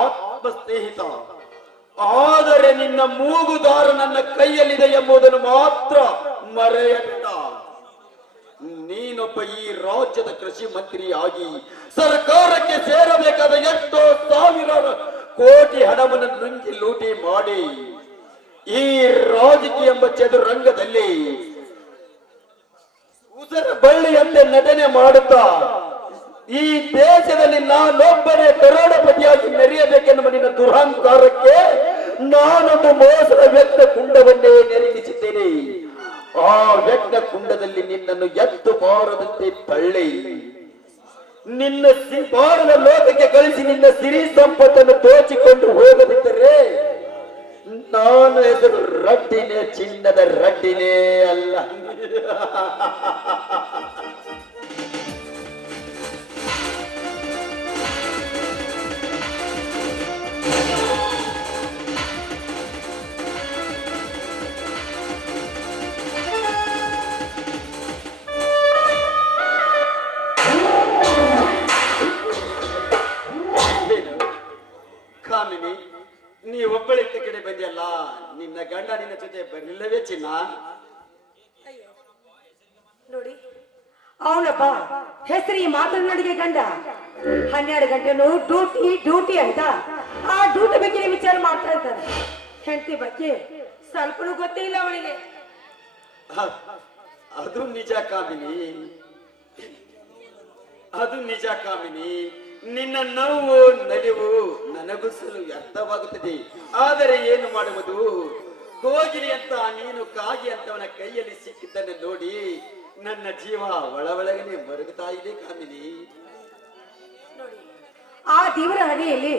ಆತ್ಮ ಸ್ನೇಹಿತ ಆದರೆ ನಿನ್ನ ಮೂಗುದಾರ ನನ್ನ ಕೈಯಲ್ಲಿದೆ ಎಂಬುದನ್ನು ಮಾತ್ರ ಮರೆಯಬೇಡ. ನೀನೊಬ್ಬ ಈ ರಾಜ್ಯದ ಕೃಷಿ ಮಂತ್ರಿಯಾಗಿ ಸರ್ಕಾರಕ್ಕೆ ಸೇರಬೇಕಾದ ಎಷ್ಟೋ ಸಾವಿರಾರು ಕೋಟಿ ಹಣವನ್ನು ನುಂಗಿ ಲೂಟಿ ಮಾಡಿ ಈ ರಾಜಕೀಯ ಎಂಬ ಚದುರಂಗದಲ್ಲಿ ಉಸರ ಬಳ್ಳಿಯಂತೆ ನಟನೆ ಮಾಡುತ್ತಾ ಈ ದೇಶದಲ್ಲಿ ನಾನೊಬ್ಬನೇ ಕರೋಡಪತಿಯಾಗಿ ನೆರೆಯಬೇಕೆನ್ನುವ ನಿನ್ನ ದುರಹಂಕಾರಕ್ಕೆ ನಾನೊಂದು ಮೋಸದ ವ್ಯಕ್ತ ಕುಂಡವನ್ನೇ ನಿರ್ಮಿಸಿದ್ದೇನೆ ಆ ವ್ಯಕ್ತ ಕುಂಡದಲ್ಲಿ ನಿನ್ನನ್ನು ಎತ್ತು ಬಾರದಂತೆ ತಳ್ಳಿ. ನಿನ್ನ ಬಾರದ ಲೋಕಕ್ಕೆ ಕಳಿಸಿ ನಿನ್ನ ಸಿರಿ ಸಂಪತ್ತನ್ನು ತೋಚಿಕೊಂಡು ಹೋಗದಿದ್ದರೆ ನಾನು ಹೆಸರು ರಟ್ಟಿನೇ, ಚಿನ್ನದ ರಡ್ಡಿನೇ ಅಲ್ಲ. ಬಂದಿಯಲ್ಲ? ನಿನ್ನ ಗಂಡ ನಿನ್ನ ಜೊತೆ ಬರಲಿಲ್ಲವೇ ಚಿನ್ನ? ನೋಡಿ. ಅವನಪ್ಪ ಹೆಸರಿ ಮಾತನಾಡಿಗೆ ಗಂಡ? ಹನ್ನೆರಡು ಗಂಟೆನು ಡ್ಯೂಟಿ ಡ್ಯೂಟಿ ಅಂತ ಆ ಡ್ಯೂಟಿ ಬಗ್ಗೆ ವಿಚಾರ ಮಾಡ್ತಾ ಇರ್ತಾರೆ ಹೆಂಡತಿ ಬಗ್ಗೆ ಸ್ವಲ್ಪನೂ ಗೊತ್ತೇ ಇಲ್ಲ ಅವಳಿಗೆ. ಅದು ನಿಜ ಕಾಮಿನಿ. ಅದು ನಿಜ ಕಾಮಿನಿ. ನಿನ್ನ ನೋವು ನಲಿವು ನನಗೂ ಸಲು ವ್ಯರ್ಥವಾಗುತ್ತದೆ. ಆದರೆ ಏನು ಮಾಡುವುದು? ಕೋಗಿಲಿ ಅಂತ ನೀನು ಕಾಗಿ ಅಂತವನ ಕೈಯಲ್ಲಿ ಸಿಕ್ಕಿದ್ದನ್ನು ನೋಡಿ ನನ್ನ ಜೀವ ಒಳ ಒಳಗನೆ ಮರುಗುತ್ತಾ ಇದೆ ಕಾಮಿನಿ. ಆ ದೇವರ ಹಣೆಯಲ್ಲಿ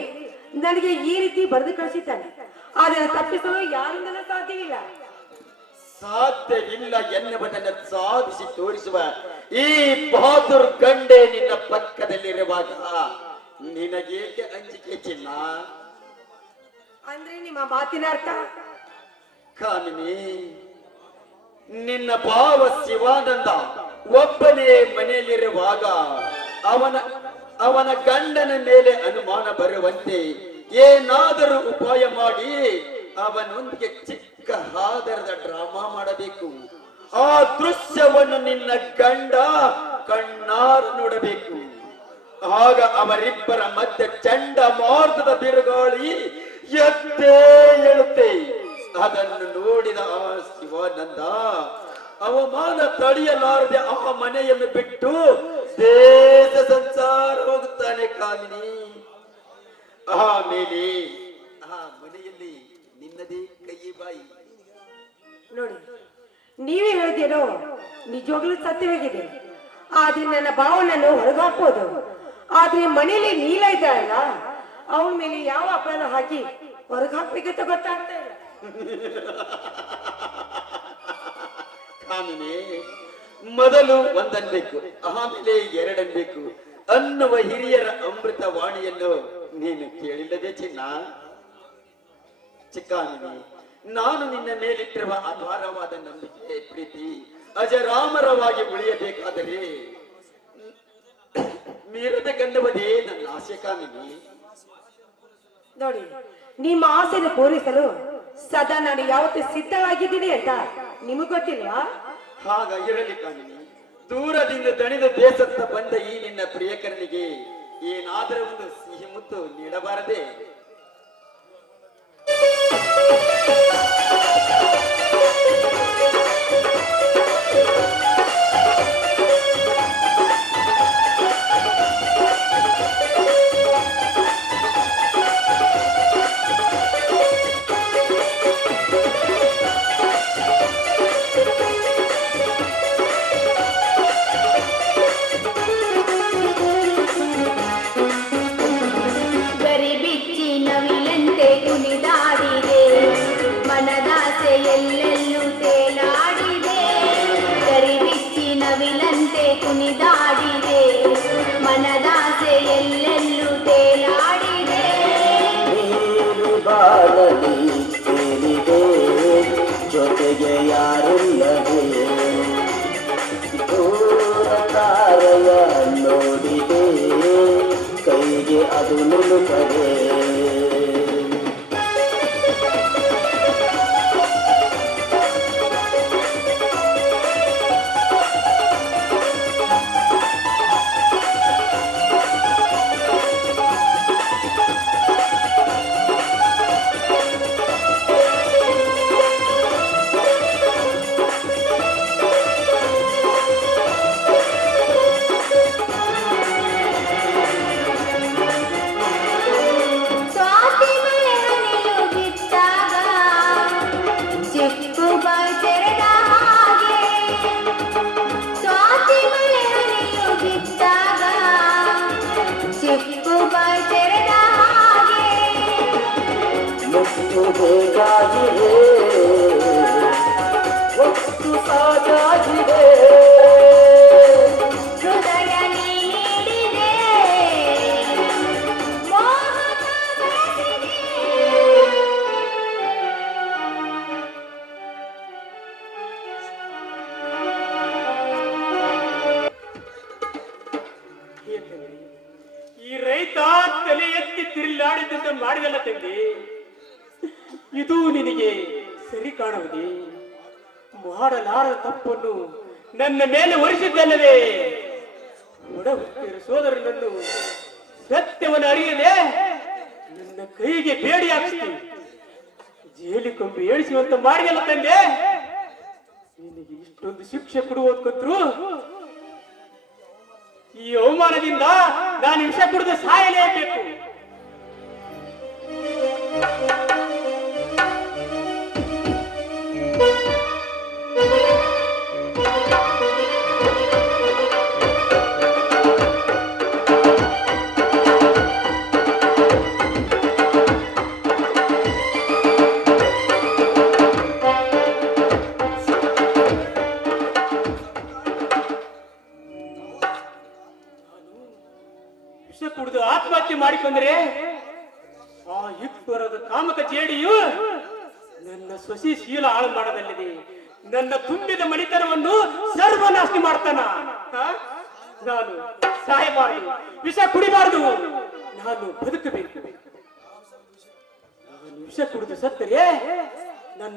ನನಗೆ ಈ ರೀತಿ ಬರೆದು ಕಳಿಸಿದ್ದಾನೆ. ಆದರೆ ತಪ್ಪಿಸಲು ಯಾರಿಂದಲೂ ಸಾಧ್ಯವಿಲ್ಲ. ಸಾಧ್ಯವಿಲ್ಲ ಎನ್ನುವುದನ್ನು ಸಾಧಿಸಿ ತೋರಿಸುವ ಈ ಬಹದ್ದೂರ್ ಗಂಡೆ ನಿನ್ನ ಪಕ್ಕದಲ್ಲಿರುವಾಗ ನಿನಗೇಕೆ ಅಂಜಿಕೆ ಚಿನ್ನ? ಅಂದ್ರೆ ನಿಮ್ಮ ಮಾತಿನ ಅರ್ಥ? ಕಾಮಿನಿ ನಿನ್ನ ಭಾವ ಶಿವಾನಂದ ಒಬ್ಬನೇ ಮನೆಯಲ್ಲಿರುವಾಗ ಅವನ ಅವನ ಗಂಡನ ಮೇಲೆ ಅನುಮಾನ ಬರುವಂತೆ ಏನಾದರೂ ಉಪಾಯ ಮಾಡಿ ಅವನೊಂದಿಗೆ ಚಿಕ್ಕ ಹಾದರದ ಡ್ರಾಮಾ ಮಾಡಬೇಕು. ಆ ದೃಶ್ಯವನ್ನು ನಿನ್ನ ಗಂಡ ಕಣ್ಣಾರ ನೋಡಬೇಕು. ಆಗ ಅವರಿಬ್ಬರ ಮಧ್ಯೆ ಚಂಡಮಾರುತದ ಬಿರುಗಾಳಿ ಎತ್ತೇ ಹೇಳುತ್ತೆ ಅದನ್ನು ನೋಡಿದ ಆ ಶಿವಾನಂದ ಅವಮಾನ ತಡೆಯಲಾರದೆ ಆ ಮನೆಯನ್ನು ಬಿಟ್ಟು ದೇಶ ಸಂಸಾರ ಹೋಗುತ್ತಾನೆ ಕಾಮಿನಿ. ಆಮೇಲೆ ಆ ಮನೆಯಲ್ಲಿ ನಿನ್ನದೇ ಕೈ ಬಾಯಿ. ನೋಡಿ. ನೀವೇ ಹೇಳಿದೇನೋ ನಿಜವಾಗ್ಲೂ ಸತ್ಯವಾಗಿದೆ. ಆದ್ರೆ ನನ್ನ ಭಾವನನ್ನು ಹೊರಗಾಕ್ಬೋದು ಆದ್ರೆ ಮನೇಲಿ ನೀಲ ಇದ್ದಾಳಲ್ಲ ಅವನ ಮೇಲೆ ಯಾವ ಅಪರಾಧ ಹಾಕಿ ಹೊರಗಾಕ್ಬೇಕಂತ ಗೊತ್ತಾಗ್ತಾ ಇಲ್ಲ. ಮೊದಲು ಒಂದನ್ಬೇಕು ಆಮೇಲೆ ಎರಡನ್ಬೇಕು ಅನ್ನುವ ಹಿರಿಯರ ಅಮೃತ ವಾಣಿಯನ್ನು ನೀನು ಕೇಳಿಲ್ಲದೆ ಚಿನ್ನ? ಚಿಕ್ಕಾಮಿನಿ ನಾನು ನಿನ್ನ ಮೇಲಿಟ್ಟಿರುವ ಅಧಾರವಾದ ನಂಬಿಕೆ ಪ್ರೀತಿ ಅಜರಾಮರವಾಗಿ ಉಳಿಯಬೇಕಾದರೆ ಮೀರದ ಗಂಡವದೇ ನನ್ನ ಆಸೆ ಕಾಮಿನಿ. ನೋಡಿ ನಿಮ್ಮ ಆಸೆಯನ್ನು ಪೂರೈಸಲು ಸದಾ ನಾನು ಯಾವತ್ತೂ ಸಿದ್ಧವಾಗಿದ್ದೀನಿ ಅಂತ ನಿಮಗ್ ಗೊತ್ತಿಲ್ವಾ? ಹಾಗ ಇರಲಿ ಕಾಮಿನಿ. ದೂರದಿಂದ ದಣಿದ ದೇಶತ್ತ ಬಂದ ಈ ನಿನ್ನ ಪ್ರಿಯಕರನಿಗೆ ಏನಾದರೂ ಒಂದು ಸಿಹಿ ಮುತ್ತು ನೀಡಬಾರದೆ. Thank you. ಮನವಿನಂತೆ ಕುಣಿದಾಡಿದೆ. ಮನದಾಸೆ ಎಲ್ಲೆಲ್ಲೂ ತೇಲಾಡಿದೆ. ಬಾಳಲಿ ಜೊತೆಗೆ ಯಾರಿಲ್ಲದೆ. ನೋಡಿದೆ ಕೈಗೆ ಅದು ನಿಲ್ಲುತ್ತದೆ ತಿರುಳಾಡಿದಂತೆ ಮಾಡಿದಲ್ಲ ತಂಗಿ. ಇದು ನಿನಗೆ ಸರಿ ಕಾಣುವುದೇ? ಮಾಡಲಾರದ ತಪ್ಪನ್ನು ನನ್ನ ಮೇಲೆ ಹೊರಿಸಿದ್ದಲ್ಲವೇ ಒಡ ಸೋದರನನ್ನು ಸತ್ಯವನ್ನು ಅರಿಯದೆ ನನ್ನ ಕೈಗೆ ಬೇಡಿ ಹಾಕಿಸ್ತೀನಿ ಜೇಲಿ ಕೊಂಬಿ ಏಳಿಸುವಂತ ಮಾಡಿದಲ್ಲ ತಂದೆ. ನಿನಗೆ ಇಷ್ಟೊಂದು ಶಿಕ್ಷೆ ಕೊಡುವಂತರು ಈ ಅವಮಾನದಿಂದ ನಾನು ವಿಷ ಕುಡಿದು ಸಾಯಲೇಬೇಕು. ವಿಷ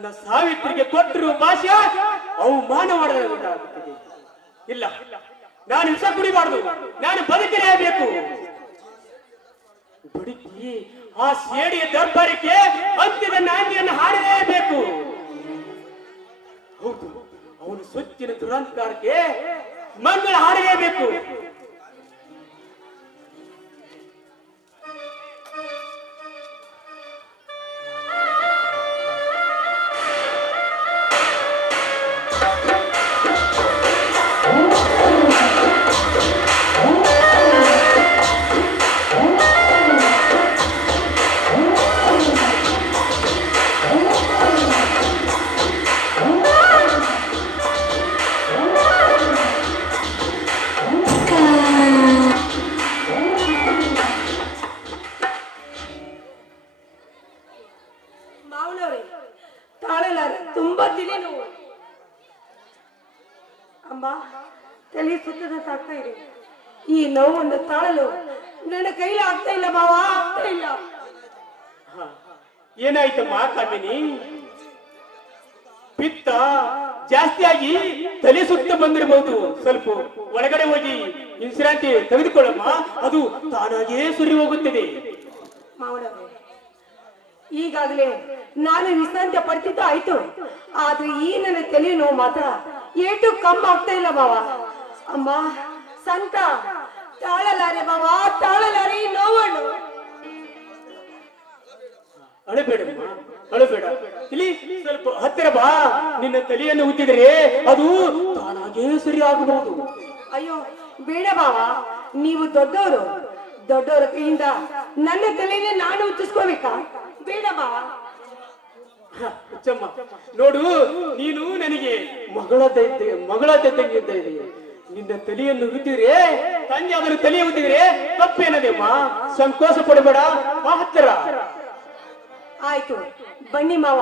ನನ್ನ ಸಾವಿತ್ರಿಗೆ ಕೊಟ್ಟಿರುವ ಭಾಷೆ ಅವಮಾನ ಮಾಡಲಾಗುತ್ತದೆ ಇಲ್ಲ, ನಾನು ವಿಷ ಕುಡಿಬಾರ್ದು, ನಾನು ಬದುಕಲೇಬೇಕು ಬದುಕಿ ಆ ಸೇಡಿಯ ದರ್ಬಾರಿಗೆ ಅಂತ್ಯದ ನಾಂದಿಯನ್ನು ಹಾಡಲೇಬೇಕು ಹೌದು, ಅವನು ಸ್ವಚ್ಛಿನ ದುರಂಕಾರಕ್ಕೆ ಮಂಗಳ ಹಾಡಲೇಬೇಕು ತಲೆ ಸುತ್ತದ ಆಗ್ತಾ ಇದೆ. ಈ ನೋವನ್ನು ತಾಳಲು ನನ್ನ ಕೈಲಿ ಆಗ್ತಾ ಇಲ್ಲ ಮಾವ ಆಗ್ತಾ ಇಲ್ಲ. ಏನಾಯ್ತು ಮಾತಾಡಿನಿ ಪಿತ್ತ ಜಾಸ್ತಿಯಾಗಿ ತಲೆ ಸುತ್ತ ಬಂದಿರಬಹುದು. ಸ್ವಲ್ಪ ಒಳಗಡೆ ಹೋಗಿ ವಿಶ್ರಾಂತಿ ತೆಗೆದುಕೊಳ್ಳಮ್ಮ. ಅದು ತಾನಾಗಿಯೇ ಸುರಿ ಹೋಗುತ್ತದೆ. ಈಗಾಗಲೇ ನಾನು ವಿಶ್ರಾಂತಿ ಪಡ್ತಿದ್ದು ಆಯ್ತು. ಆದ್ರೆ ಈ ನನ್ನ ತಲೆ ನೋವು ಮಾತ್ರ ಏಟು ಕಮ್ಮ ಆಗ್ತಾ ಇಲ್ಲ ಮಾವ. ಅಮ್ಮ ಸಂತ ತಾಳಲಾರೆ ಬಾಬಾ ತಾಳಲಾರೆ ನೋವಣ್ಣು. ಅಳಬೇಡ ಅಳಬೇಡಮ್ಮ ಅಳಬೇಡ. ಇಲ್ಲಿ ಸ್ವಲ್ಪ ಹತ್ತಿರ ಬಾ. ನಿನ್ನ ತಲೆಯನ್ನು ಉತ್ತಿದ್ರೆ ಅದು ತಾನಾಗೇ ಸರಿ ಆಗಬಹುದು ಅಯ್ಯೋ ಬೇಡ ಬಾವ ನೀವು ದೊಡ್ಡವರು. ದೊಡ್ಡವರ ಕೈಯಿಂದ ನನ್ನ ತಲೆಯನ್ನೇ ನಾನು ಉಚ್ಚಿಸ್ಕೋಬೇಕಾ? ಬೇಡ ಬಾವ ಚಮ್ಮ ನೋಡು ನೀನು ನನಗೆ ಮಗಳ ತಂಗಿ ಮಗಳ ತಂಗಿ ಇದ್ದ ಇದೆ ನಿನ್ನ ತಲೆಯನ್ನು ಉತ್ತಿದ್ರೆ ತಂದೆ ಅದನ್ನು ತಲೆ ಉತ್ತಿದ್ರೆ ತಪ್ಪೇನದೆಮ್ಮ? ಸಂಕೋಚ ಪಡಬೇಡ. ಮಹತ್ತರ. ಹತ್ತಿರ ಆಯ್ತು. ಬನ್ನಿ ಮಾವ.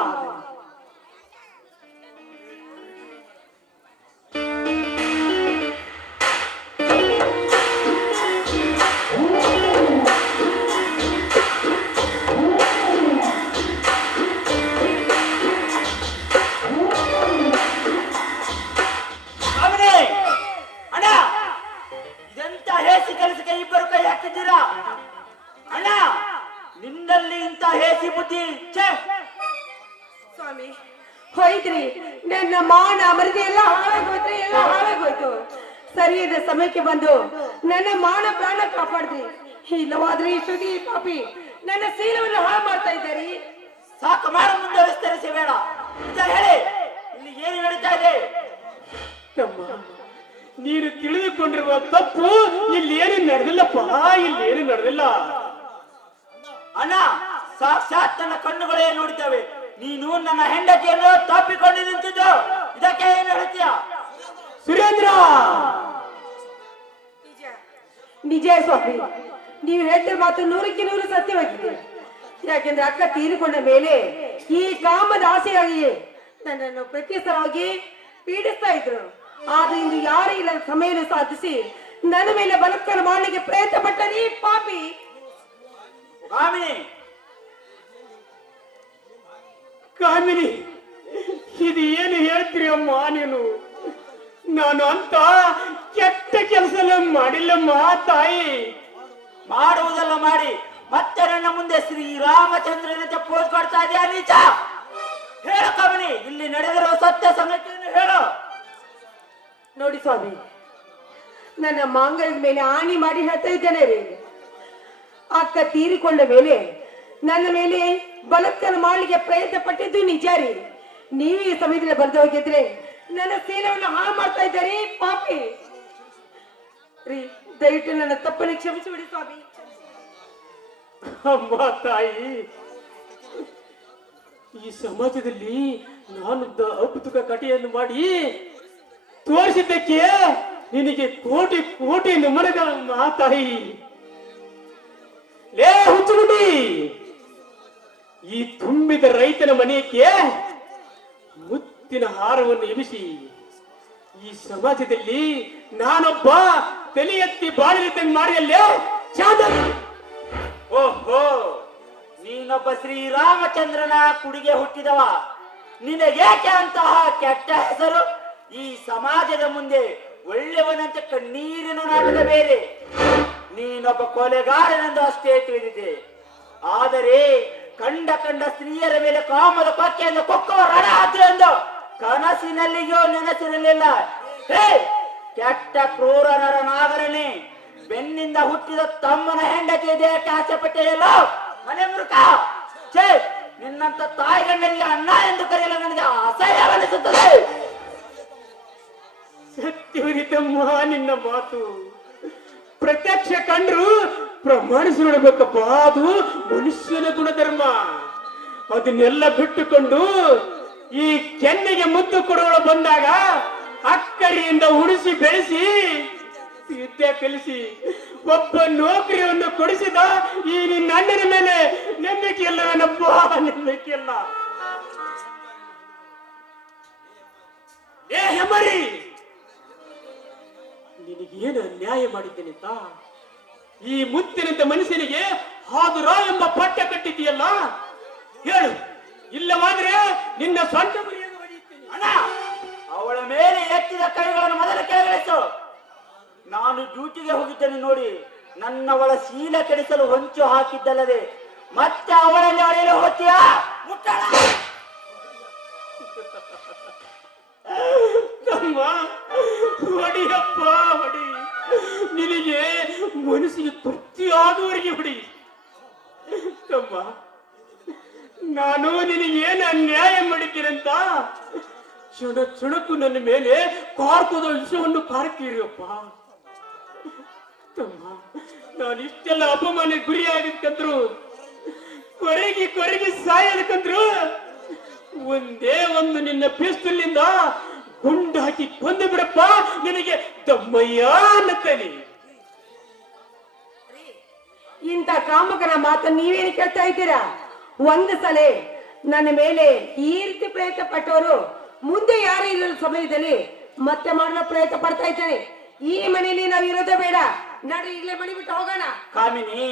ನನ್ನ ಕಣ್ಣುಗಳೇ ನೋಡಿದ್ದಾವೆ. ನೀನು ನನ್ನ ಹೆಂಡತಿಯನ್ನು ತಪ್ಪಿಕೊಂಡು ನಿಂತಿದ್ದು ಇದಕ್ಕೆ ಏನು ಹೇಳ್ತೀಯ? ಸುರೇಂದ್ರ! ನಿಜ. ಸ್ವಾಮಿ. ನೀವು ಹೇಳ್ತಿರೋ ಮಾತು ನೂರಕ್ಕೆ ನೂರು ಸತ್ಯವಾಗಿದೆ. ಯಾಕೆಂದ್ರೆ ಅಕ್ಕ ತೀರಿಕೊಂಡ ಮೇಲೆ ಈ ಕಾಮದ ಆಸೆಯಾಗಿ ನನ್ನನ್ನು ಪ್ರತ್ಯೇಕವಾಗಿ ಪೀಡಿಸ್ತಾ ಇದ್ರು. ಆದ್ರೆ ಇಂದು ಯಾರು ಇಲ್ಲ ಸಮಯ ಸಾಧಿಸಿ ನನ್ನ ಮೇಲೆ ಬಲತ್ಕಾರ ಮಾಡಲಿಕ್ಕೆ ಪ್ರಯತ್ನ ಪಟ್ಟರಿ ಪಾಪಿ. ಕಾಮಿನಿ ಇದು ಏನು ಹೇಳ್ತೀರಿ ಅಮ್ಮ ನೀನು? ನಾನು ಅಂತ ಕೆಟ್ಟ ಕೆಲಸ ಮಾಡಿಲ್ಲಮ್ಮ ತಾಯಿ. ಮಾಡುವುದಲ್ಲ ಮಾಡಿ ಮತ್ತೆ ನನ್ನ ಮುಂದೆ ಶ್ರೀರಾಮಚಂದ್ರನಂತೆ ಪೋಸ್ ಕೊಡ್ತಾ ಇದೆಯಾ ನೀಚ? ಹೇಳು ಕಾಮಿನಿ ಇಲ್ಲಿ ನಡೆದಿರೋ ಸತ್ಯ ಸಂಗತಿಯನ್ನು ಹೇಳು. ನೋಡಿ ಸ್ವಾಮಿ ನನ್ನ ಮಾಂಗಲ್ಯದ ಮೇಲೆ ಹಾನಿ ಮಾಡಿ ಹೇಳ್ತಾ ಇದ್ದೇನೆ ರೀ. ಅಕ್ಕ ತೀರಿಕೊಂಡ ಮೇಲೆ ನನ್ನ ಮೇಲೆ ಬಲಾತ್ಕಾರ ಮಾಡ್ಲಿಕ್ಕೆ ಪ್ರಯತ್ನ ಪಟ್ಟಿದ್ದು ನಿಜ ರೀ ನೀವು ಈ ಸಮಯದಲ್ಲಿ ಬರೆದು ಹೋಗಿದ್ರೆ ನನ್ನ ಸೇನವನ್ನು ಹಾಳು ಮಾಡ್ತಾ ಇದ್ದಾರೆ, ಪಾಪಿ. ರೀ, ದಯವಿಟ್ಟು ನನ್ನ ತಪ್ಪನ್ನು ಕ್ಷಮಿಸಿಬಿಡಿ, ಸ್ವಾಮಿ. ಅಮ್ಮ, ತಾಯಿ. ಈ ಸಮಾಜದಲ್ಲಿ ನಾನು ಅದ್ಭುತ ಕಟೆಯನ್ನು ಮಾಡಿ ತೋರಿಸಿದ್ದಕ್ಕೆ ನಿನಗೆ ಕೋಟಿ ಕೋಟಿ ನಮನಗಳಮ್ಮ ತಾಯಿ. ಲೇ, ಹುಚ್ಚುಗುಡಿ! ಈ ತುಂಬಿದ ರೈತನ ಮನೆಯಕ್ಕೆ ಮುತ್ತಿನ ಹಾರವನ್ನು ಎಬಿಸಿ ಈ ಸಮಾಜದಲ್ಲಿ ನಾನೊಬ್ಬ ತಲೆ ಎತ್ತಿ ಮಾರಿಯಲ್ಲೇ ಮಾಡಿಯಲ್ಲೇ ಚಾದರ್. ಓಹೋ, ನೀನೊಬ್ಬ ಶ್ರೀರಾಮಚಂದ್ರನ ಕುಡಿಗೆ ಹುಟ್ಟಿದವ. ನಿನಗೇಕೆ ಅಂತಹ ಕೆಟ್ಟ ಹೆಸರು? ಈ ಸಮಾಜದ ಮುಂದೆ ಒಳ್ಳೆಯವನಂತೆ ಕಣ್ಣೀರಿನ ನಾಟಕ ಬೇರೆ. ನೀನೊಬ್ಬ ಕೊಲೆಗಾರನೆಂದು ಅಷ್ಟೇ ತಿಳಿದಿದೆ. ಆದರೆ ಕಂಡ ಕಂಡ ಸ್ತ್ರೀಯರ ಮೇಲೆ ಕಾಮದ ಕೊಕ್ಕೆಯನ್ನು ಕೊಕ್ಕುವ ರಣ ಆದ್ರೆ ಎಂದು ಕನಸಿನಲ್ಲಿಯೋ ನೆನಸಿರಲಿಲ್ಲ. ಹೇ, ಕೆಟ್ಟ ಕ್ರೂರ ನರನಾಗರನೇ ಬೆನ್ನಿಂದ ಹುಟ್ಟಿದ ತಮ್ಮನ ಹೆಂಡತಿ ದೇಹಕ್ಕೆ ಆಸೆ ಪಟ್ಟಿರಲ್ಲ ಮನೆ ಮೃತ ಛೇ ನಿನ್ನಂತ ಗಂಡನಿಗೆ ಅಣ್ಣ ಎಂದು ಕರೆಯಲು ನನಗೆ ಅಸಹ್ಯವೆನಿಸುತ್ತದೆ. ಸತ್ಯ ನಿನ್ನ ಮಾತು. ಪ್ರತ್ಯಕ್ಷ ಕಂಡ್ರು ಪ್ರಮಾಣಿಸಿ ನೋಡ್ಬೇಕಪ್ಪ. ಅದು ಮನುಷ್ಯನ ಗುಣಧರ್ಮ. ಅದನ್ನೆಲ್ಲ ಬಿಟ್ಟುಕೊಂಡು ಈ ಕೆನ್ನೆಗೆ ಮುದ್ದು ಕೊಡುವಳು ಬಂದಾಗ ಅಕ್ಕರಿಯಿಂದ ಉಣಿಸಿ ಬೆಳೆಸಿ ವಿದ್ಯೆ ಕಲಿಸಿ ಒಬ್ಬ ನೌಕರಿಯನ್ನು ಕೊಡಿಸಿದ ಈ ನಿನ್ನ ಅಣ್ಣನ ಮೇಲೆ ನಂಬಿಕೆ ಇಲ್ಲವೇನಪ್ಪ ನಂಬಿಕೆ ಇಲ್ಲ. ಏ ಹೆಮರಿ ನಿನಗೇನು ಅನ್ಯಾಯ ಮಾಡಿದ್ದೇನೆ ತಾ ಈ ಮುತ್ತಿನಂತ ಮನುಷ್ಯನಿಗೆ ಹಾದುರ ಎಂಬ ಪಟ್ಟ ಕಟ್ಟಿದೆಯಲ್ಲ ಹೇಳು. ಇಲ್ಲವಾದ್ರೆ ನಿನ್ನ ಸ್ವಂತ ಒಡೆಯುತ್ತೇನೆ. ಅಣ್ಣ! ಅವಳ ಮೇಲೆ ಎತ್ತಿದ ಕೈಗಳನ್ನು ಮೊದಲು ಕೆಳಗಿಳಿಸು. ನಾನು ಡ್ಯೂಟಿಗೆ ಹೋಗಿದ್ದೇನೆ ನೋಡಿ. ನನ್ನವಳ ಶೀಲ ಕೆಡಿಸಲು ಹೊಂಚು ಹಾಕಿದ್ದಲ್ಲದೆ ಮತ್ತೆ ಅವಳಲ್ಲಿ ಅಳೆಯಲು ಹೋಗ್ತೀಯಾ? ಮುಟ್ಟಣ! ತಮ್ಮ ಹೊಡಿಯಪ್ಪ, ಹೊಡಿ. ನಿನಗೆ ಮನಸ್ಸಿಗೆ ತೃಪ್ತಿಯಾದವರಿಗೆ ಹೊಡಿ. ತಮ್ಮ, ನಾನು ನಿನಗೇನು ಅನ್ಯಾಯ ಮಾಡಿದ್ದೀರಂತ ಕ್ಷಣ ಕ್ಷಣಕ್ಕೂ ನನ್ನ ಮೇಲೆ ಕಾರ್ಕೋದ ವಿಷವನ್ನು ಕಾರ್ತೀರಿಯಪ್ಪ ತಮ್ಮ, ನಾನು ಇಷ್ಟೆಲ್ಲ ಅಪಮಾನ ಗುರಿಯಾಗಿದ್ಕಂದ್ರು, ಕೊರಗಿ ಕೊರಗಿ ಸಾಯದಕ್ಕಂದ್ರು ಒಂದೇ ಒಂದು ನಿನ್ನ ಪಿಸ್ತೂಲಿಂದ ಗುಂಡು ಹಾಕಿ ಕೊಂದು ಬಿಡಪ್ಪ. ನಿನಗೆ ದಮ್ಮಯ್ಯ ಅನ್ನತ್ತೇನೆ ಇಂಥ ಕಾಮಕರ ಮಾತನ್ನು ನೀವೇನು ಕೇಳ್ತಾ ಇದ್ದೀರಾ? ಒಂದು ಸಲ ನನ್ನ ಮೇಲೆ ಈ ರೀತಿ ಪ್ರಯತ್ನ ಪಟ್ಟವರು ಮುಂದೆ ಯಾರು ಇಲ್ಲದ ಸಮಯದಲ್ಲಿ ಮತ್ತೆ ಮಾಡಲು ಪ್ರಯತ್ನ ಪಡ್ತಾ ಇದ್ದಾರೆ ಈ ಮನೆಯಲ್ಲಿ ನಾವು ಇರೋದೇ ಬೇಡ. ನಡ್ರಿ ಈಗಲೇ ಮನೆ ಬಿಟ್ಟು ಹೋಗೋಣ. ಕಾಮಿನಿ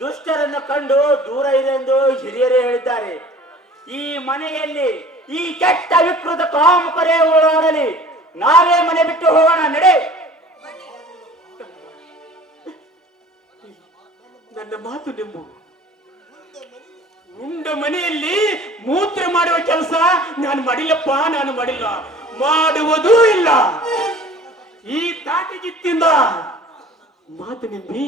ದುಷ್ಟರನ್ನು ಕಂಡು ದೂರ ಇರೆಂದು ಹಿರಿಯರೇ ಹೇಳಿದ್ದಾರೆ. ಈ ಮನೆಯಲ್ಲಿ ಈ ಕೆಟ್ಟ ವಿಕೃತ ಕಾಮಕರೇ ಓಡಾಡಲಿ. ನಾವೇ ಮನೆ ಬಿಟ್ಟು ಹೋಗೋಣ, ನಡೆ. ನನ್ನ ಮಾತು ನಿಮ್ಮ ಉಂಡ ಮನೆಯಲ್ಲಿ ಮೂತ್ರ ಮಾಡುವ ಕೆಲಸ ನಾನು ಮಾಡಿಲ್ಲಪ್ಪ, ನಾನು ಮಾಡಿಲ್ಲ. ಮಾಡುವುದೂ ಇಲ್ಲ. ಈ ತಾಟಿಗಿತ್ತಿಂದ ಮಾತು ನಿಮ್ಮಿ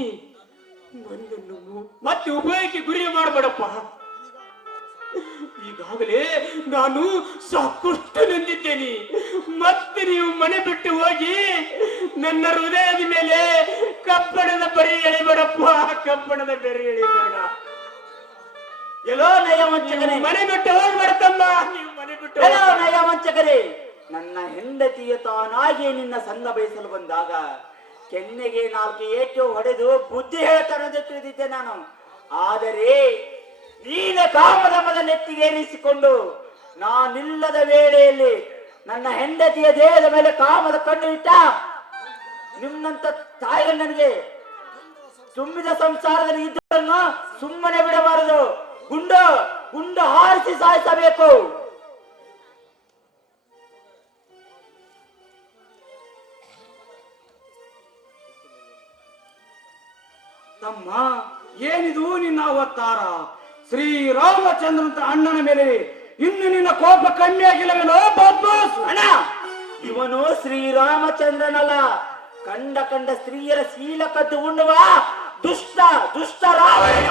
ನನ್ನನ್ನು ಮತ್ತೆ ಉಭಯಕ್ಕೆ ಗುರಿ ಮಾಡಬೇಡಪ್ಪ. ಈಗಾಗಲೇ ನಾನು ಸಾಕಷ್ಟು ನೊಂದಿದ್ದೇನೆ. ಮತ್ತೆ ನೀವು ಮನೆ ಬಿಟ್ಟು ಹೋಗಿ ನನ್ನ ಹೃದಯದ ಮೇಲೆ ಕಬ್ಬಣದ ಬರಿ ಎಳಿಬೇಡಪ್ಪ ಕಬ್ಬಣದ ಬೆರಿ ಎಳಿಬೇಡ. ಎಲ್ಲೋ ನಯವಂಚಕರೇ ಮನೆ ಬಿಟ್ಟು ಹೋಗ್ಬೇಡತಮ್ಮ ನೀವು ಮನೆ ಬಿಟ್ಟು ಎಲ್ಲೋ ನಯವಂಚಕರೇ ನನ್ನ ಹೆಂಡತಿಯ ತಾನಾಗಿ ನಿನ್ನ ಸಂಘ ಬಯಸಲು ಬಂದಾಗ ಕೆನ್ನೆಗೆ ನಾಲ್ಕು ಏಟು ಹೊಡೆದು ಬುದ್ಧಿ ಹೇಳ್ತಾನಂತ ತಿಳಿದಿದ್ದೆ ನಾನು. ಆದರೆ ನೀನ ಕಾಮದ ಮದ ನೆತ್ತಿಗೇರಿಸಿಕೊಂಡು ನಾನಿಲ್ಲದ ವೇಳೆಯಲ್ಲಿ ನನ್ನ ಹೆಂಡತಿಯ ದೇಹದ ಮೇಲೆ ಕಾಮದ ಕಣ್ಣು ಇಟ್ಟ ನಿಮ್ಮಂತ ತಾಯಿಗಂಡನಿಗೆ ನನಗೆ ತುಂಬಿದ ಸಂಸಾರದಲ್ಲಿ ಇದ್ದವರನ್ನು ಸುಮ್ಮನೆ ಬಿಡಬಾರದು. ಗುಂಡು ಗುಂಡು ಹಾರಿಸಿ ಸಾಯಿಸಬೇಕು. ತಮ್ಮ, ಏನಿದು ನಿನ್ನ ಅವತಾರ? ಶ್ರೀರಾಮಚಂದ್ರಂತ ಅಣ್ಣನ ಮೇಲೆ ಇನ್ನು ನಿನ್ನ ಕೋಪ ಕಮ್ಮಿ ಆಗಿಲ್ಲವೇನೋ ಬದ್ಮಾಸ್. ಅಣ್ಣ ಇವನು ಶ್ರೀರಾಮಚಂದ್ರನಲ್ಲ. ಕಂಡ ಕಂಡ ಸ್ತ್ರೀಯರ ಶೀಲ ಕದ್ದು ಉಣ್ಣುವ ದುಷ್ಟ ದುಷ್ಟ ರಾವಣ.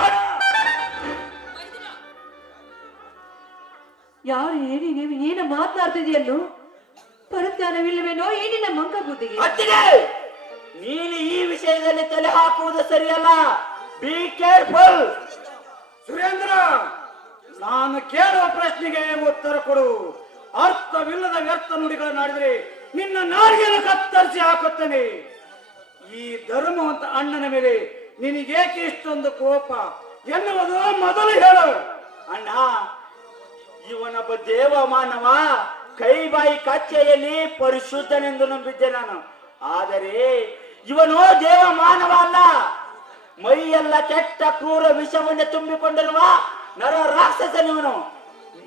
ಯಾರು ಏನಿ ನೀವು ಏನು ಮಾತನಾಡ್ತಿದೆಯನ್ನು ಪರಜ್ಞಾನವಿಲ್ಲವೇನೋ ಏನಿನ ಮಂಕ ಬುದ್ಧಿಗೆ? ನೀನು ಈ ವಿಷಯದಲ್ಲಿ ತಲೆ ಹಾಕುವುದು ಸರಿಯಲ್ಲ. ಬಿ ಕೇರ್ಫುಲ್ ಸುರೇಂದ್ರ, ನಾನು ಕೇಳುವ ಪ್ರಶ್ನೆಗೆ ಉತ್ತರ ಕೊಡು. ಅರ್ಥವಿಲ್ಲದ ವ್ಯರ್ಥ ನುಡಿಗಳನ್ನಾಡಿದರೆ ನಿನ್ನ ನಾರಿಗೆಲ್ಲ ಕತ್ತರಿಸಿ ಹಾಕುತ್ತೇನೆ. ಈ ಧರ್ಮವಂತ ಅಣ್ಣನ ಮೇಲೆ ನಿನಗೇಕೆ ಇಷ್ಟೊಂದು ಕೋಪ? ಎನ್ನುವುದು ಮೊದಲು ಹೇಳು. ಅಣ್ಣ ಇವನೊಬ್ಬ ದೇವ ಮಾನವ ಕೈ ಬಾಯಿ ಕಚ್ಚೆಯಲ್ಲಿ ಪರಿಶುದ್ಧನೆಂದು ನಂಬಿದ್ದೆ ನಾನು. ಆದರೆ ಇವನು ದೇವ ಮಾನವ ಅಲ್ಲ. ಮೈಯೆಲ್ಲ ಕೆಟ್ಟ ಕ್ರೂರ ವಿಷವನ್ನೇ ತುಂಬಿಕೊಂಡಿರುವ ನರ ರಾಕ್ಷಸನಿವನು.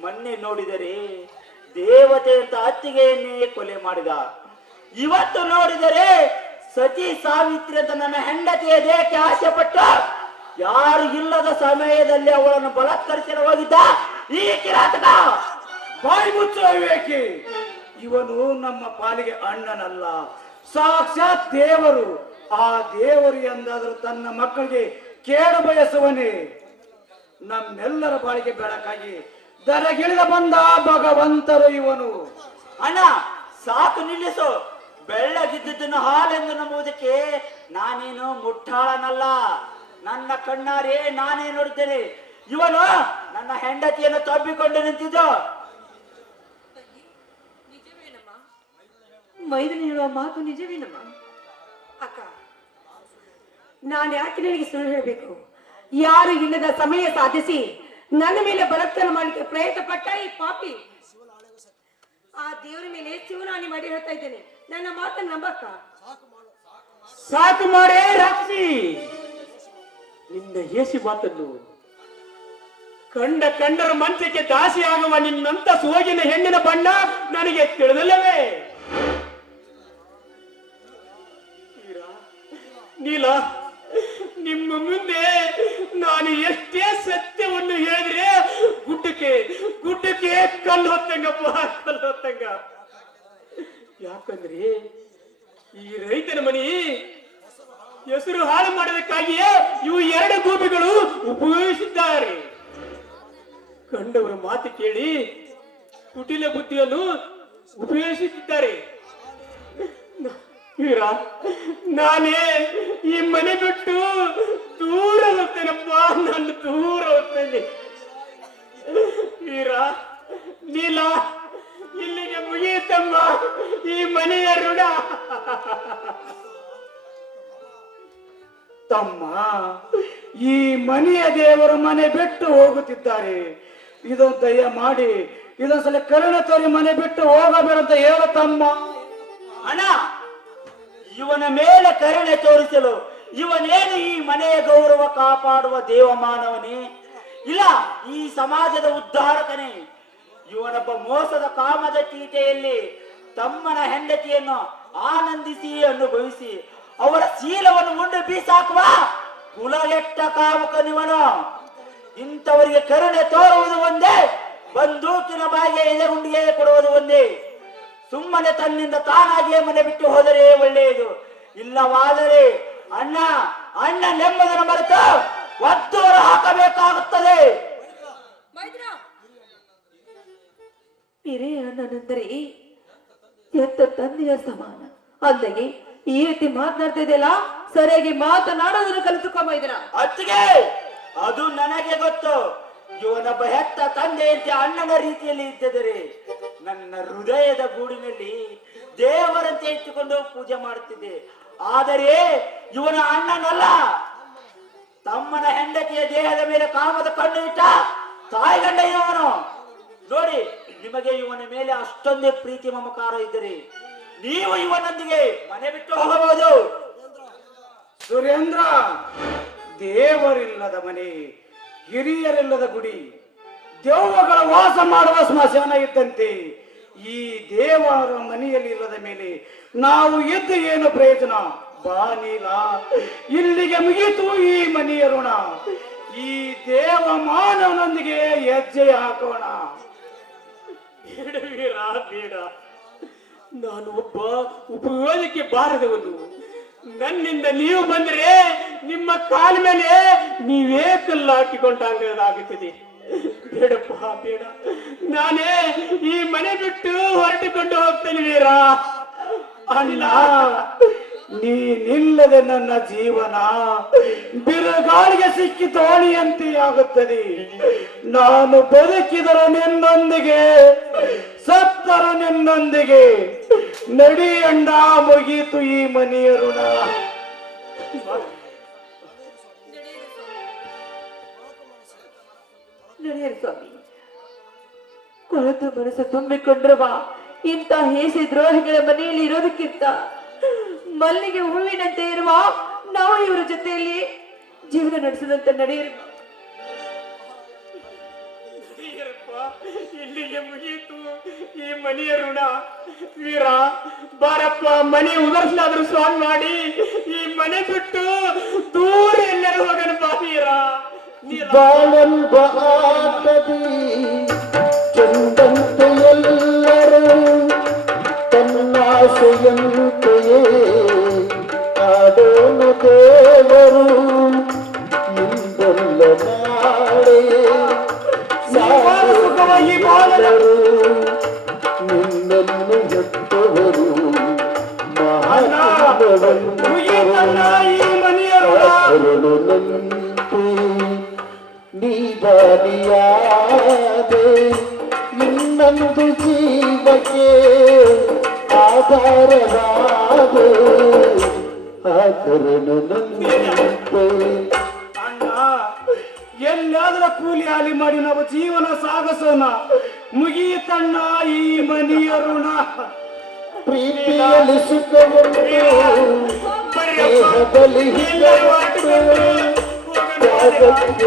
ಮೊನ್ನೆ ನೋಡಿದರೆ ದೇವತೆ ಅಂತ ಅತ್ತಿಗೆಯನ್ನೇ ಕೊಲೆ ಮಾಡಿದ. ಇವತ್ತು ನೋಡಿದರೆ ಸತಿ ಸಾವಿತ್ರಿ ಅಂತ ನನ್ನ ಹೆಂಡತಿಯ ದೇಹಕ್ಕೆ ಆಸೆ ಪಟ್ಟು ಯಾರು ಇಲ್ಲದ ಸಮಯದಲ್ಲಿ ಅವಳನ್ನು ಬಲಾತ್ಕರಿಸಲು ಹೋಗಿದ್ದ ಈ ಕಿರಾತಕ. ಬಾಯಿ ಮುಚ್ಚೋ ಇವನು ನಮ್ಮ ಪಾಲಿಗೆ ಅಣ್ಣನಲ್ಲ, ಸಾಕ್ಷಾತ್ ದೇವರು. ಆ ದೇವರು ಎಂದಾದರೂ ತನ್ನ ಮಕ್ಕಳಿಗೆ ಕೇಡು ಬಯಸುವನೇ. ನಮ್ಮೆಲ್ಲರ ಬಾಳಿಗೆ ಬೆಳಕಾಗಿ ದರಗಿಳಿದ ಬಂದ ಭಗವಂತರು ಇವನು. ಅಣ್ಣ ಸಾಕು ನಿಲ್ಲಿಸು. ಬೆಳ್ಳಗಿದ್ದುದನ್ನು ಹಾಲೆಂದು ನಂಬುವುದಕ್ಕೆ ನಾನೇನು ಮುಟ್ಟಾಳನಲ್ಲ. ನನ್ನ ಕಣ್ಣಾರೆ ನಾನೇ ನೋಡ್ತೇನೆ ಇವನು ನನ್ನ ಹೆಂಡತಿಯನ್ನು ತಬ್ಬಿಕೊಂಡು ನಿಂತಿದ್ದು. ಮೈದನ ಹೇಳುವ ಮಾತು ನಿಜವೇನಮ್ಮ? ಅಕ್ಕ ನಾನು ಯಾಕೆ ನಿನಗೆ ಸುಳ್ಳು ಹೇಳಬೇಕು? ಯಾರು ಇಲ್ಲದ ಸಮಯ ಸಾಧಿಸಿ ನನ್ನ ಮೇಲೆ ಬಲತ್ಕಾರ ಮಾಡಲಿಕ್ಕೆ ಪ್ರಯತ್ನ ಪಟ್ಟ ಈ ಪಾಪಿ. ಆ ದೇವರ ಮೇಲೆ ಶಿವನಾನಿ ಮಾಡಿ ಹೇಳ್ತಾ ಇದ್ದೇನೆ. ನನ್ನ ಮಾತನ್ನ ನಂಬಕ್ಕ? ಸಾಕು ಮಾಡೇ ರಾಕ್ಷಿ ನಿನ್ನ ಏಸಿ ಮಾತನ್ನು ಕಂಡ ಕಂಡರ ಮಂಚಕ್ಕೆ ದಾಸಿ ಆಗುವ ನಿನ್ನಂತ ಸೋಗಿನ ಹೆಣ್ಣಿನ ಬಣ್ಣ ನನಗೆ ತಿಳಿದಲ್ಲವೇ? ನೀಲ ನಿಮ್ಮ ಮುಂದೆ ನಾನು ಎಷ್ಟೇ ಸತ್ಯವನ್ನು ಹೇಳಿದ್ರೆ ಗುಡ್ಡಕ್ಕೆ ಗುಡ್ಡಕ್ಕೆ ಕಲ್ಲು ಹೊತ್ತಂಗಪ್ಪ ಕಲ್ಲು ಹೊತ್ತಂಗ. ಯಾಕಂದ್ರೆ ಈ ರೈತನ ಮನಿ ಹೆಸರು ಹಾಳು ಮಾಡೋದಕ್ಕಾಗಿಯೇ ಇವು ಎರಡು ಗೋಪಿಗಳು ಉಪಯೋಗಿಸಿದ್ದಾರೆ. ಕಂಡವರ ಮಾತು ಕೇಳಿ ಕುಟಿಲ ಬುದ್ಧಿಯನ್ನು ಉಪಯೋಗಿಸುತ್ತಿದ್ದಾರೆ. ವೀರ, ನಾನೇ ಈ ಮನೆ ಬಿಟ್ಟು ದೂರ ಹೋಗ್ತೇನಪ್ಪ, ನಾನು ದೂರ ಹೋಗ್ತೇನೆ. ವೀರ, ನೀಲ, ಇಲ್ಲಿಗೆ ಮುಗಿಯುತ್ತಮ್ಮ, ಈ ಮನೆಯ ಋಣ. ತಮ್ಮ, ಈ ಮನೆಯ ದೇವರು ಮನೆ ಬಿಟ್ಟು ಹೋಗುತ್ತಿದ್ದಾರೆ. ಇದು ದಯ ಮಾಡಿ, ಇದೊಂದ್ಸಲ ಕರುಣ ತೋರಿ ಮನೆ ಬಿಟ್ಟು ಹೋಗಬೇಡಂತ ಹೇಳ ತಮ್ಮ. ಅಣ್ಣ ಇವನ ಮೇಲೆ ಕರುಣೆ ತೋರಿಸಲು, ಇವನೇನು ಈ ಮನೆಯ ಗೌರವ ಕಾಪಾಡುವ ದೇವಮಾನವನೇ? ಇಲ್ಲ, ಈ ಸಮಾಜದ ಉದ್ಧಾರಕನೇ. ಇವನೊಬ್ಬ ಮೋಸದ ಕಾಮದ ತೀಟೆಯಲ್ಲಿ ತಮ್ಮನ ಹೆಂಡತಿಯನ್ನು ಆನಂದಿಸಿ ಅನುಭವಿಸಿ, ಅವರ ಶೀಲವನ್ನು ಉಂಡು ಬೀಸಾಕುವ ಕುಲಗೆಟ್ಟ ಕಾಮಕನಿವನು. ಇಂಥವರಿಗೆ ಕರುಣೆ ತೋರುವುದು ಒಂದೇ, ಬಂದೂಕಿನ ಬಾಯಿಗೆ ಎದೆಗುಂಡಿಗೆ ಕೊಡುವುದು ಒಂದೇ. ಸುಮ್ಮನೆ ತನ್ನಿಂದ ತಾನಾಗಿಯೇ ಮನೆ ಬಿಟ್ಟು ಹೋದರೆ ಒಳ್ಳೆಯದು. ಇಲ್ಲವಾದರೆ ಅಣ್ಣ ಅಣ್ಣ ನೆಮ್ಮದನ ಮರೆತು ಒತ್ತುವರು ಹಾಕಬೇಕಾಗುತ್ತದೆ. ಹಿರಿಯ ಅಣ್ಣನೆಂದರೆ ಎತ್ತ ತಂದೆಯ ಸಮಾನ? ಅಲ್ಲದೆ ಈ ರೀತಿ ಮಾತನಾಡ್ತಿದೆಯಲ್ಲ ಸರಿಯಾಗಿ ಮಾತನಾಡೋದನ್ನು ಕಲಿತುಕೊಂಬ ಇದರ ಅತ್ತಿಗೆ ಅದು ನನಗೆ ಗೊತ್ತು. ಇವನೊಬ್ಬ ಹೆತ್ತ ತಂದೆಯಂತೆ ಅಣ್ಣನ ರೀತಿಯಲ್ಲಿ ಇದ್ದಿದ್ದರೆ ನನ್ನ ಹೃದಯದ ಗೂಡಿನಲ್ಲಿ ದೇವರಂತೆ ಇಟ್ಟುಕೊಂಡು ಪೂಜೆ ಮಾಡುತ್ತಿದ್ದೆ. ಆದರೆ ಇವನ ಅಣ್ಣನಲ್ಲ, ತಮ್ಮನ ಹೆಂಡತಿಯ ದೇಹದ ಮೇಲೆ ಕಾಮದ ಕಣ್ಣು ಇಟ್ಟ ತಾಯಿಗಂಡ ಇವನು ನೋಡಿ, ನಿಮಗೆ ಇವನ ಮೇಲೆ ಅಷ್ಟೊಂದೇ ಪ್ರೀತಿ ಮಮಕಾರ ಇದ್ದರೆ ನೀವು ಇವನೊಂದಿಗೆ ಮನೆ ಬಿಟ್ಟು ಹೋಗಬಹುದು. ಸುರೇಂದ್ರ, ದೇವರಿಲ್ಲದ ಮನೆ, ಹಿರಿಯರಿಲ್ಲದ ಗುಡಿ, ದೆವ್ವಗಳ ವಾಸ ಮಾಡುವ ಸ್ಮಶಾನ ಇದ್ದಂತೆ. ಈ ದೇವರ ಮನೆಯಲ್ಲಿ ಇಲ್ಲದ ಮೇಲೆ ನಾವು ಎದ್ದು ಏನು ಪ್ರಯೋಜನ? ಬಾನಿಲ ಇಲ್ಲಿಗೆ ಮುಗಿತು ಈ ಮನೆಯ ಋಣ. ಈ ದೇವ ಮಾನವನೊಂದಿಗೆ ಹೆಜ್ಜೆ ಹಾಕೋಣ. ಬೇಡ. ನಾನು ಒಬ್ಬ ಉಪಯೋಗಕ್ಕೆ ಬಾರದವನು. ನನ್ನಿಂದ ನೀವು ಬಂದರೆ ನಿಮ್ಮ ಕಾಲ ಮೇಲೆ ನೀವೇ ಕಲ್ಲು ಹಾಕಿಕೊಂಡಾಗುತ್ತದೆ ಬೇಡಪ್ಪ, ಬೇಡ. ನಾನೇ ಈ ಮನೆ ಬಿಟ್ಟು ಹೊರಟುಕೊಂಡು ಹೋಗ್ತೇನೆ ವೀರ. ಅಲ್ಲ, ನೀನಿಲ್ಲದೆ ನನ್ನ ಜೀವನ ಬಿರುಗಾಳಿಗೆ ಸಿಕ್ಕಿ ತೋಣಿಯಂತೆ ಆಗುತ್ತದೆ. ನಾನು ಬದುಕಿದರ ನಿನ್ನೊಂದಿಗೆ, ಸತ್ತರ ನಿನ್ನೊಂದಿಗೆ ನಡಿಯಂಡ ಮುಗೀತು ಈ ಮನೆಯ ಋಣ. ನಡೆಯರು ಸ್ವಾಮಿ ಕೊಳತು ಮನಸ್ಸು ತುಂಬಿಕೊಂಡ್ರವ ಇಂಥ ಹೇಸಿ ದ್ರೋಹಿಗಳ ಮನೆಯಲ್ಲಿ ಇರೋದಕ್ಕಿಂತ ಮಲ್ಲಿಗೆ ಹೂವಿನಂತೆ ಇರುವ ನಾವು ಇವರ ಜೊತೆಯಲ್ಲಿ ಜೀವನ ನಡೆಸದಂತೆ ನಡೆಯಿರಿ. ಮುಗಿಯಿತು ಇಲ್ಲಿಗೆ ಮುಗೀತು. ಈ ಮನೆಯ ಋಣ, ವೀರ, ಬಾರಪ್ಪ, ಮನೆ ಉದರ್ಸಲಾದ್ರೂ ಸ್ವಾಮಿ ಮಾಡಿ. ಈ ಮನೆ ಬಿಟ್ಟು ದೂರ ಎಲ್ಲರೂ ಹೋಗೋಣ ಬಾ ವೀರ. ನೀಲ ಬಾಳಲ್ಬ ಆಟದಿ ಚೆಂದಂತೆ ಎಲ್ಲರೂ ತನ್ನಾಸೆಯಂತೆಯೇ ಆಡೋಣ ದೇವರು ಇಂದಲ್ಲ ನಾಳೆಯೇ ಸುಖವಾಗಿ ಬಾಳಲು. ಮುಗೀತಣ್ಣ ಈ ಮನೆಯ ಋಣ. ಪ್ರೀತಿಯಲ್ಲಿ ಸುಖವುಂಟು ದೇಹದಲ್ಲಿ ಹಿತವುಂಟು ತ್ಯಾಗಕ್ಕೆ